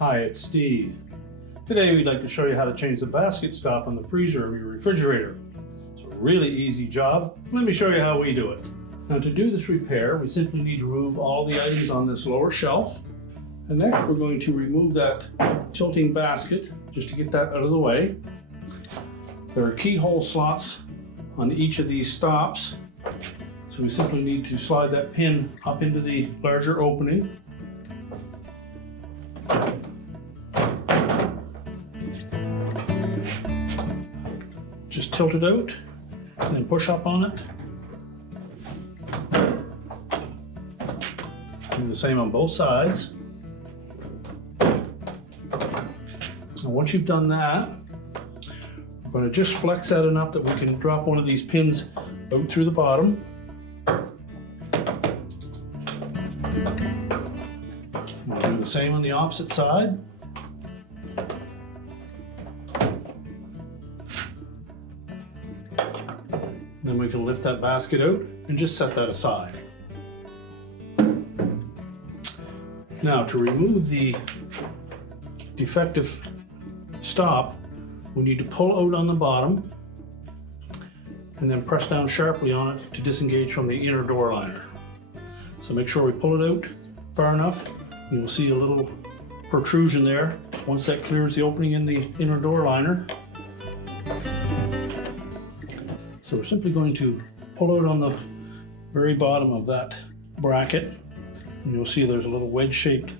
Hi, it's Steve. Today we'd like to show you how to change the basket stop on the freezer of your refrigerator. It's a really easy job. Let me show you how we do it. Now to do this repair, we simply need to remove all the items on this lower shelf. And next we're going to remove that tilting basket just to get that out of the way. There are keyhole slots on each of these stops. So we simply need to slide that pin up into the larger opening. Just tilt it out and then push up on it. Do the same on both sides. And once you've done that, we're going to just flex that enough that we can drop one of these pins out through the bottom. We'll do the same on the opposite side. Then we can lift that basket out and just set that aside. Now to remove the defective stop, we need to pull out on the bottom and then press down sharply on it to disengage from the inner door liner. So make sure we pull it out far enough. You'll see a little protrusion there. Once that clears the opening in the inner door liner. So we're simply going to pull out on the very bottom of that bracket, and you'll see there's a little wedge-shaped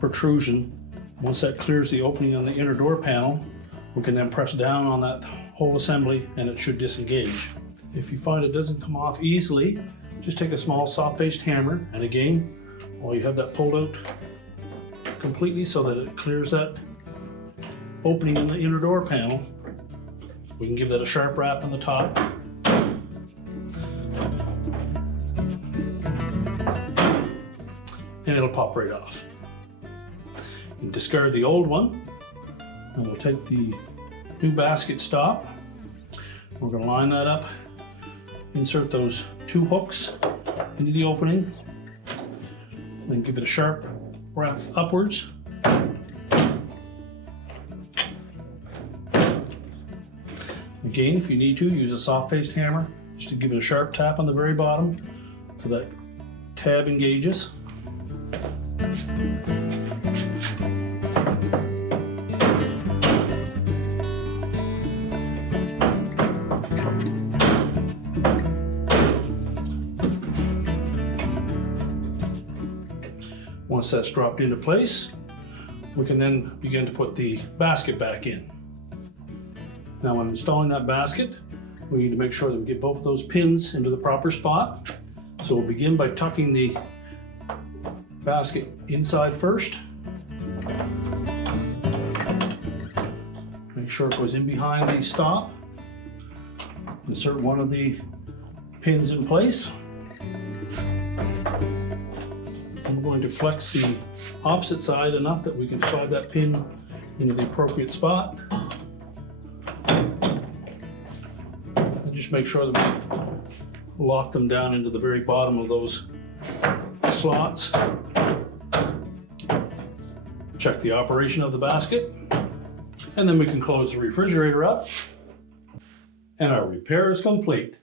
protrusion. Once that clears the opening on the inner door panel, we can then press down on that whole assembly and it should disengage. If you find it doesn't come off easily, just take a small soft-faced hammer, and again, while you have that pulled out completely so that it clears that opening in the inner door panel, we can give that a sharp rap on the top. And it'll pop right off. You can discard the old one, and we'll take the new basket stop. We're going to line that up, insert those two hooks into the opening, then give it a sharp wrap upwards. Again, if you need to, use a soft-faced hammer just to give it a sharp tap on the very bottom so that tab engages. Once that's dropped into place, we can then begin to put the basket back in. Now when installing that basket, we need to make sure that we get both of those pins into the proper spot. So we'll begin by tucking the basket inside first. Make sure it goes in behind the stop. Insert one of the pins in place. I'm going to flex the opposite side enough that we can slide that pin into the appropriate spot. Just make sure that we lock them down into the very bottom of those slots. Check the operation of the basket, and then we can close the refrigerator up, and our repair is complete.